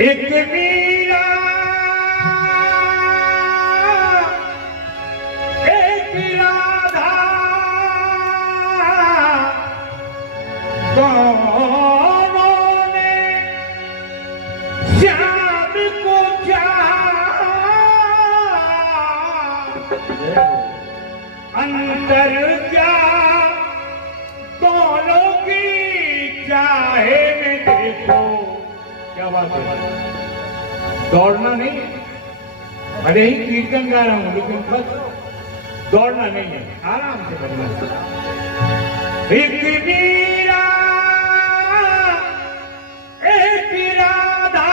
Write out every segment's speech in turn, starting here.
एक मीरा एक राधा दोनों ने श्याम को अंदर क्या दोनों की चाहे में देखो। क्या बात है, दौड़ना नहीं, भले ही कीर्तन गा रहा हूं लेकिन बस दौड़ना नहीं है, आराम से करना। एक मीरा एक राधा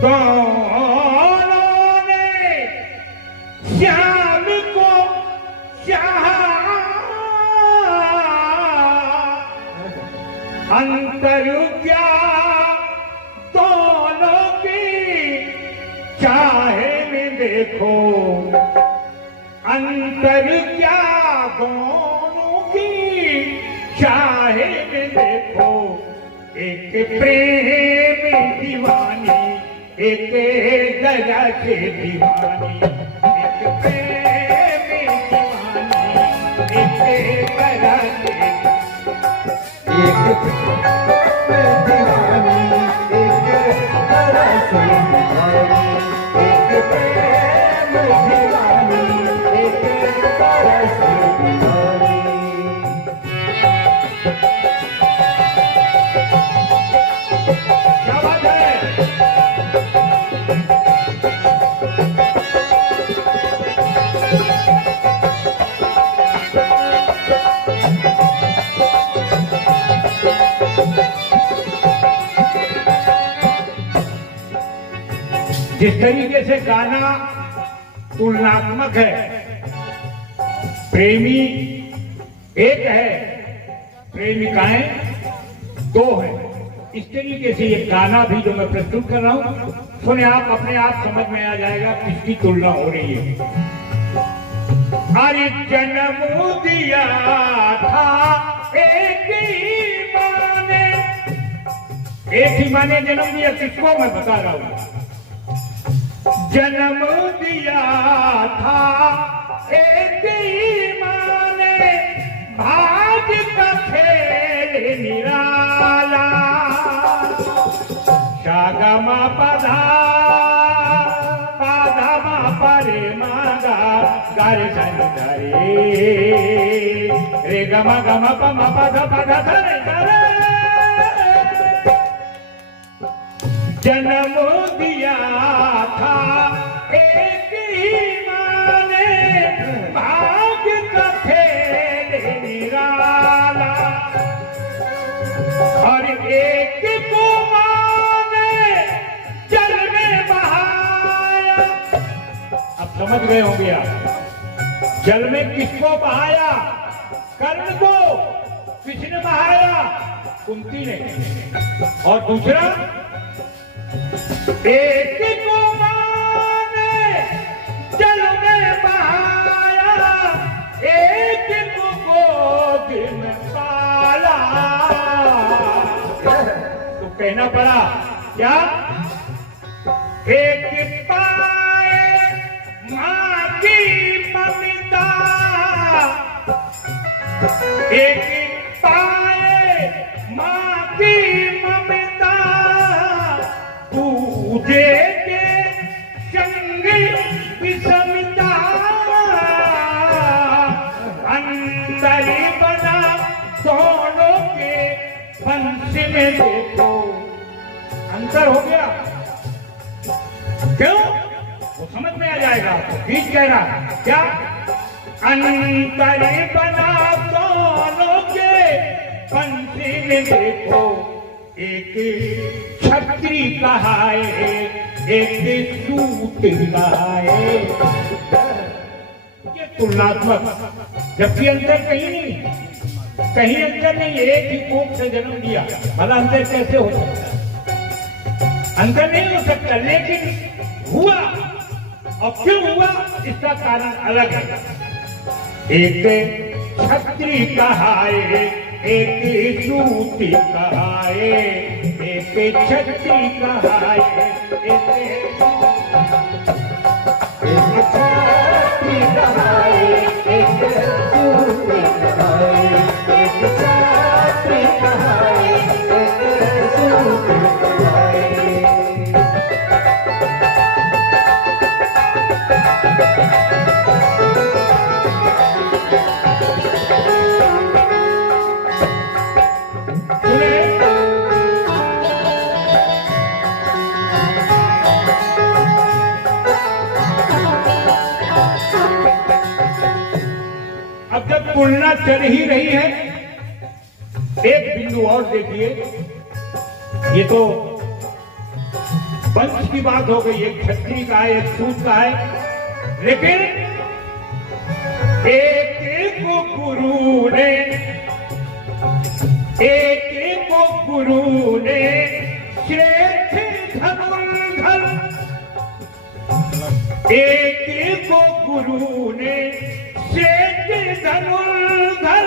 दोनों ने श्याम को चाहा अंतर क्या दोनों की चाहे में देखो। अंतर क्या दोनों की चाहे में देखो। एक प्रेम दीवानी एक दया से दीवानी। एक प्रेम दीवानी एक दया से एक दीवानी एक दया से दीवानी। एक प्रेम दीवानी एक दया से दीवानी। क्या बात है। जिस तरीके से गाना तुलनात्मक है, प्रेमी एक है, प्रेमिकाएं दो है, इस तरीके से ये गाना भी जो मैं प्रस्तुत कर रहा हूं, सुने आप, अपने आप समझ में आ जाएगा किसकी तुलना हो रही है। अरे जन्म दिया था एक ही माँ ने जन्म दिया, किसको मैं बता रहा हूं। जन्म दिया था एक ही माँ ने, भाग का खेल निराला। शागमा पधा पाधमा परे मागा गारे धरे रे गमा गमा पमा पधा पधा धरे धरे। जन्म दिया था एक ही माँ ने, भाग का खेल निराला। और एक को माँ ने जल में बहाया। अब समझ गए होंगे आप, जल में किसको बहाया? कर्ण को। किसने बहाया? कुंती ने। और दूसरा, एक को माँ ने जल में बहाया, एक को गोद में पाला। तो कहना पड़ा क्या? एक पाए माँ की ममता, एक पाए माँ की ममता, पूजे के संग विषमता। अंतर बना दोनों के पंच में देखो। अंतर हो गया, क्यों? वो समझ में आ जाएगा आपको। बीच कह रहा क्या? अंतर बना दोनों के पंच में देखो। एक छत्री कहाए एक सूत कहाए। ये तुलनात्मक, जबकि अंतर कहीं नहीं, कहीं अंतर नहीं। एक ही कोख से जन्म लिया, भला अंतर कैसे हो सकता? अंतर नहीं हो सकता, लेकिन हुआ। और क्यों हुआ इसका कारण अलग है। एक छत्री कहाए, एक सूती कहाए, एक छत्री कहाए, एक छत्री कहाए, एक सूती कहाए, एक छत्री कहाए, एक सूती कहाए। अब जब तुलना चल ही रही है, एक बिंदु और देखिए, ये तो वंश की बात हो गई, एक छत्री का है, एक सूत का है, लेकिन एक को गुरु ने, एक को गुरु ने श्रेष्ठ धनुर्धर, एक को गुरु ने श्रेष्ठ धनुर्धर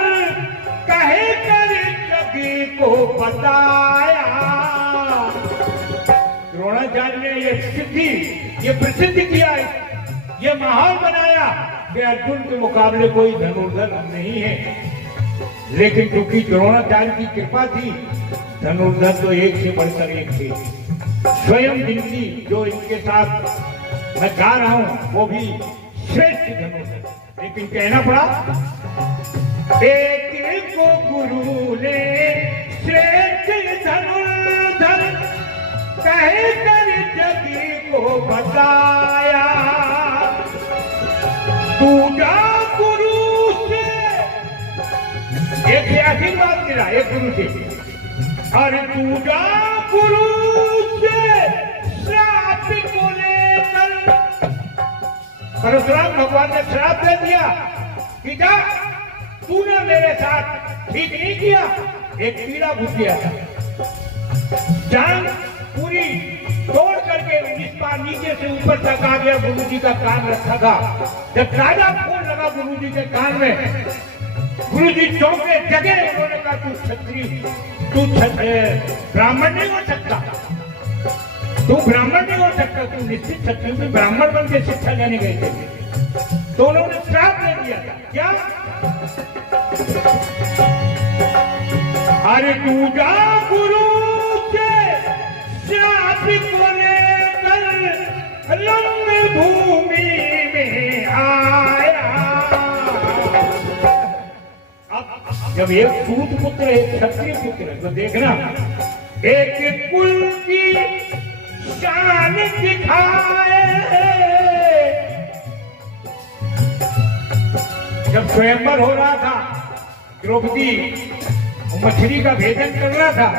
कहे कर जगी को बताया। द्रोणाचार्य ने ये सिद्धि, ये प्रसिद्ध किया, ये माहौल बनाया कि अर्जुन के मुकाबले कोई धनुर्धर नहीं है, लेकिन क्योंकि द्रोणाचार्य की कृपा थी, धनुर्धर तो एक से बढ़कर एक थे। स्वयं जिनकी जो इनके साथ मैं गा रहा हूं वो भी श्रेष्ठ धनुर्धर, लेकिन कहना पड़ा एक को गुरु ने श्रेष्ठ धनुर्धर कहे कर जगी को बताया। तू जा गुरु से, एक आशीर्वाद मिला एक गुरु से, और तू जा गुरु से श्राप को लेकर। परशुराम भगवान ने श्राप दे दिया कि जा, तूने मेरे साथ ठीक नहीं किया, एक कीड़ा घुस गया था, जान पूरी तोड़ करके इस बार नीचे से ऊपर तक आ गया। गुरु जी का कान रखा था, जब ताजा खून लगा गुरु जी के कान में, गुरु जी चौंके जगे। उन्होंने कहा तू क्षत्रिय, तू ब्राह्मण नहीं हो सकता, तू ब्राह्मण नहीं हो सकता, तू निश्चित क्षत्रिय में ब्राह्मण बन के शिक्षा लेने गए थे। तो उन्होंने श्राप दे दिया था, क्या? अरे तू जा गुरु से श्राप को लेकर रण भूमि में आया। अब जब एक सूत पुत्र एक क्षत्रिय पुत्र तो देखना, एक कुल की शान दिखाए। जब स्वयंवर हो रहा था, द्रौपदी मछली का भेदन कर रहा था,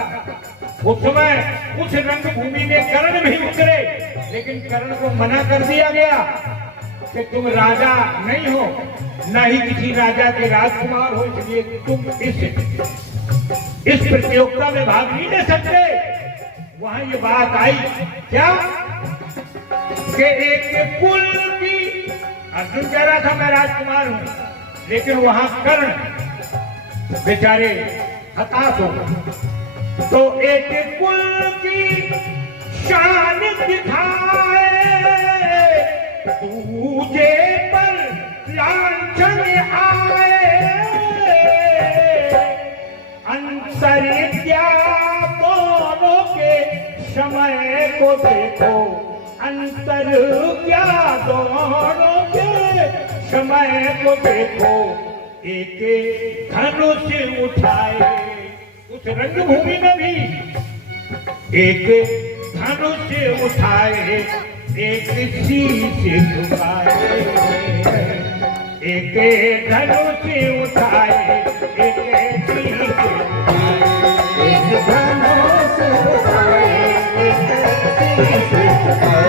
उस समय उस रंगभूमि में कर्ण भी उतरे, लेकिन कर्ण को मना कर दिया गया कि तुम राजा नहीं हो, न ही किसी राजा के राजकुमार हो, इसलिए तुम इस प्रतियोगिता में भाग नहीं ले सकते। वहां ये बात आई क्या कि एक कुल की, अर्जुन कह रहा था मैं राजकुमार हूं, लेकिन वहां कर्ण बेचारे हताश हो गए। तो एक कुल की शान दिखाए, दूजे पर लांछन आए। अंतर क्या दोनों के समय को देखो, अंतर क्या दोनों के समय को देखो। एक धनुष उठाए, उस रंगभूमि में भी एक धनुष उठाए, एक शीश झुकाए। एक धनुष उठाए, एक शीश झुकाए, एक धनुष उठाए, एक शीश झुकाए।